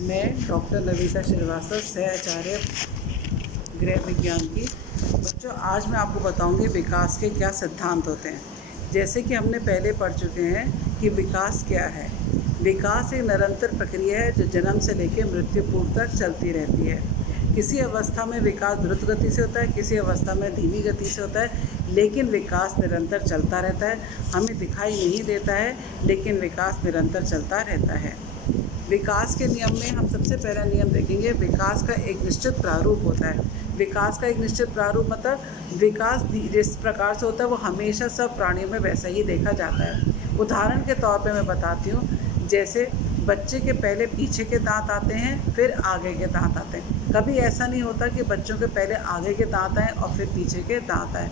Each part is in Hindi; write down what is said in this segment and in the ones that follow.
मैं डॉक्टर नविता श्रीवास्तव, सहआचार्य गृह विज्ञान की। बच्चों, आज मैं आपको बताऊंगी विकास के क्या सिद्धांत होते हैं। जैसे कि हमने पहले पढ़ चुके हैं कि विकास क्या है। विकास एक निरंतर प्रक्रिया है जो जन्म से लेकर मृत्यु पूर्व तक चलती रहती है। किसी अवस्था में विकास द्रुत गति से होता है, किसी अवस्था में धीमी गति से होता है, लेकिन विकास निरंतर चलता रहता है। हमें दिखाई नहीं देता है, लेकिन विकास निरंतर चलता रहता है। विकास के नियम में हम सबसे पहला नियम देखेंगे। विकास का एक निश्चित प्रारूप होता है। विकास का एक निश्चित प्रारूप मतलब विकास जिस प्रकार से होता है वो हमेशा सब प्राणियों में वैसा ही देखा जाता है। उदाहरण के तौर पे मैं बताती हूँ, जैसे बच्चे के पहले पीछे के दांत आते हैं, फिर आगे के दांत आते हैं। कभी ऐसा नहीं होता कि बच्चों के पहले आगे के दांत आएँ और फिर पीछे के दांत आएँ।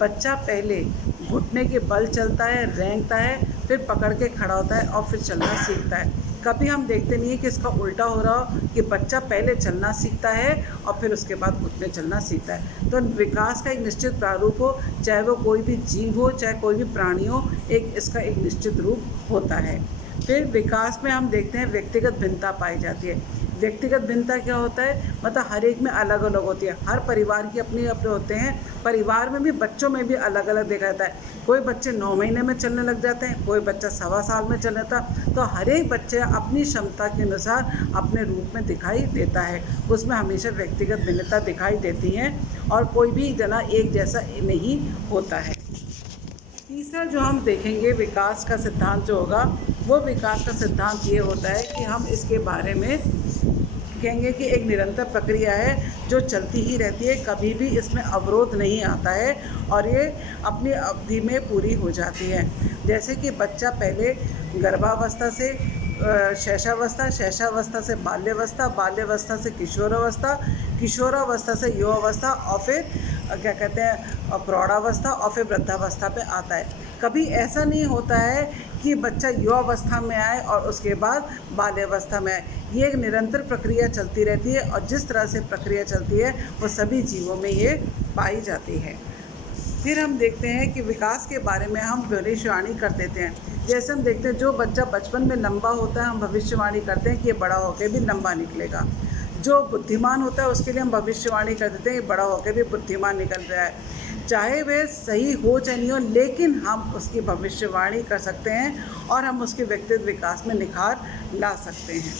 बच्चा पहले घुटने के बल चलता है, रेंगता है, फिर पकड़ के खड़ा होता है और फिर चलना सीखता है। कभी हम देखते नहीं है कि इसका उल्टा हो रहा हो कि बच्चा पहले चलना सीखता है और फिर उसके बाद घुटने चलना सीखता है। तो विकास का एक निश्चित प्रारूप हो, चाहे वो कोई भी जीव हो, चाहे कोई भी प्राणी हो, इसका एक निश्चित रूप होता है। फिर विकास में हम देखते हैं व्यक्तिगत भिन्नता पाई जाती है। व्यक्तिगत भिन्नता क्या होता है, मतलब हर एक में अलग अलग होती है। हर परिवार की अपने अपने होते हैं। परिवार में भी बच्चों में भी अलग अलग देखा जाता है। कोई बच्चे 9 महीने में चलने लग जाते हैं, कोई बच्चा 1.25 साल में चल लेता। तो हर एक बच्चे अपनी क्षमता के अनुसार अपने रूप में दिखाई देता है। उसमें हमेशा व्यक्तिगत भिन्नता दिखाई देती है और कोई भी जना एक जैसा नहीं होता है। तीसरा जो हम देखेंगे विकास का सिद्धांत जो होगा, वो विकास का सिद्धांत ये होता है कि हम इसके बारे में कहेंगे कि एक निरंतर प्रक्रिया है जो चलती ही रहती है। कभी भी इसमें अवरोध नहीं आता है और ये अपनी अवधि में पूरी हो जाती है। जैसे कि बच्चा पहले गर्भावस्था से शैशवावस्था, शैशवावस्था से बाल्यावस्था, बाल्यावस्था से किशोरावस्था, किशोरावस्था से युवावस्था और फिर क्या कहते हैं प्रौढ़ावस्था और फिर वृद्धावस्था पे आता है। कभी ऐसा नहीं होता है कि बच्चा युवावस्था में आए और उसके बाद बाल्यावस्था में आए। ये एक निरंतर प्रक्रिया चलती रहती है और जिस तरह से प्रक्रिया चलती है वो सभी जीवों में ये पाई जाती है। फिर हम देखते हैं कि विकास के बारे में हम भविष्यवाणी कर देते हैं। जैसे हम देखते हैं जो बच्चा बचपन में लंबा होता है, हम भविष्यवाणी करते हैं कि ये बड़ा होकर भी लंबा निकलेगा। जो बुद्धिमान होता है उसके लिए हम भविष्यवाणी कर देते हैं कि बड़ा होकर भी बुद्धिमान निकल रहा है। चाहे वह सही हो चाहे नहीं हो, लेकिन हम उसकी भविष्यवाणी कर सकते हैं और हम उसके व्यक्तिगत विकास में निखार ला सकते हैं।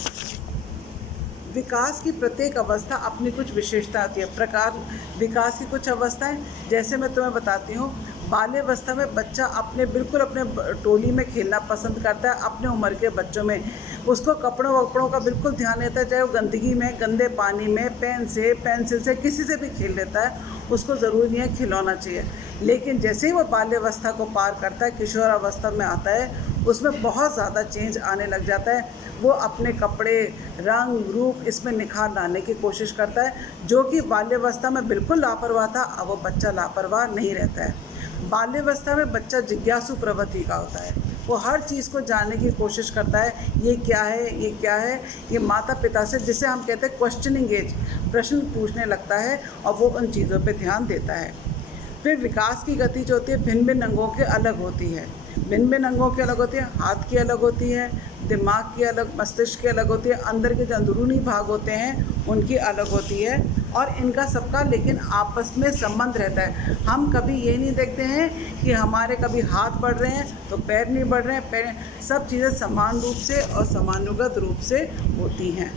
विकास की प्रत्येक अवस्था अपनी कुछ विशेषता होती है। प्रकार विकास की कुछ अवस्थाएं जैसे मैं तुम्हें बताती हूँ। बाल्यावस्था में बच्चा बिल्कुल अपने टोली में खेलना पसंद करता है। अपने उम्र के बच्चों में उसको कपड़ों वपड़ों का बिल्कुल ध्यान रहता है, चाहे वो गंदगी में, गंदे पानी में, पेन से, पेंसिल से, किसी से भी खेल लेता है। उसको ज़रूरी नहीं है खिलौना चाहिए। लेकिन जैसे ही वो बाल्यावस्था को पार करता है, किशोरावस्था में आता है, उसमें बहुत ज़्यादा चेंज आने लग जाता है। वो अपने कपड़े, रंग, रूप इसमें निखार लाने की कोशिश करता है। जो कि बाल्यावस्था में बिल्कुल लापरवाह था, अब वो बच्चा लापरवाह नहीं रहता है। बाल्यावस्था में बच्चा जिज्ञासु प्रवृत्ति का होता है। वो हर चीज़ को जानने की कोशिश करता है, ये क्या है, ये क्या है। ये माता पिता से, जिसे हम कहते हैं क्वेश्चनिंग एज, प्रश्न पूछने लगता है और वो उन चीज़ों पे ध्यान देता है। फिर विकास की गति जो होती है भिन्न भिन्न अंगों के अलग होती है। भिन्न भिन्न अंगों की अलग होती है। हाथ की अलग होती है, दिमाग की अलग, मस्तिष्क की अलग होती है, अंदर के जो अंदरूनी भाग होते हैं उनकी अलग होती है और इनका सबका लेकिन आपस में संबंध रहता है। हम कभी ये नहीं देखते हैं कि हमारे कभी हाथ बढ़ रहे हैं तो पैर नहीं बढ़ रहे हैं। पैर, सब चीज़ें समान रूप से और समानुगत रूप से होती हैं।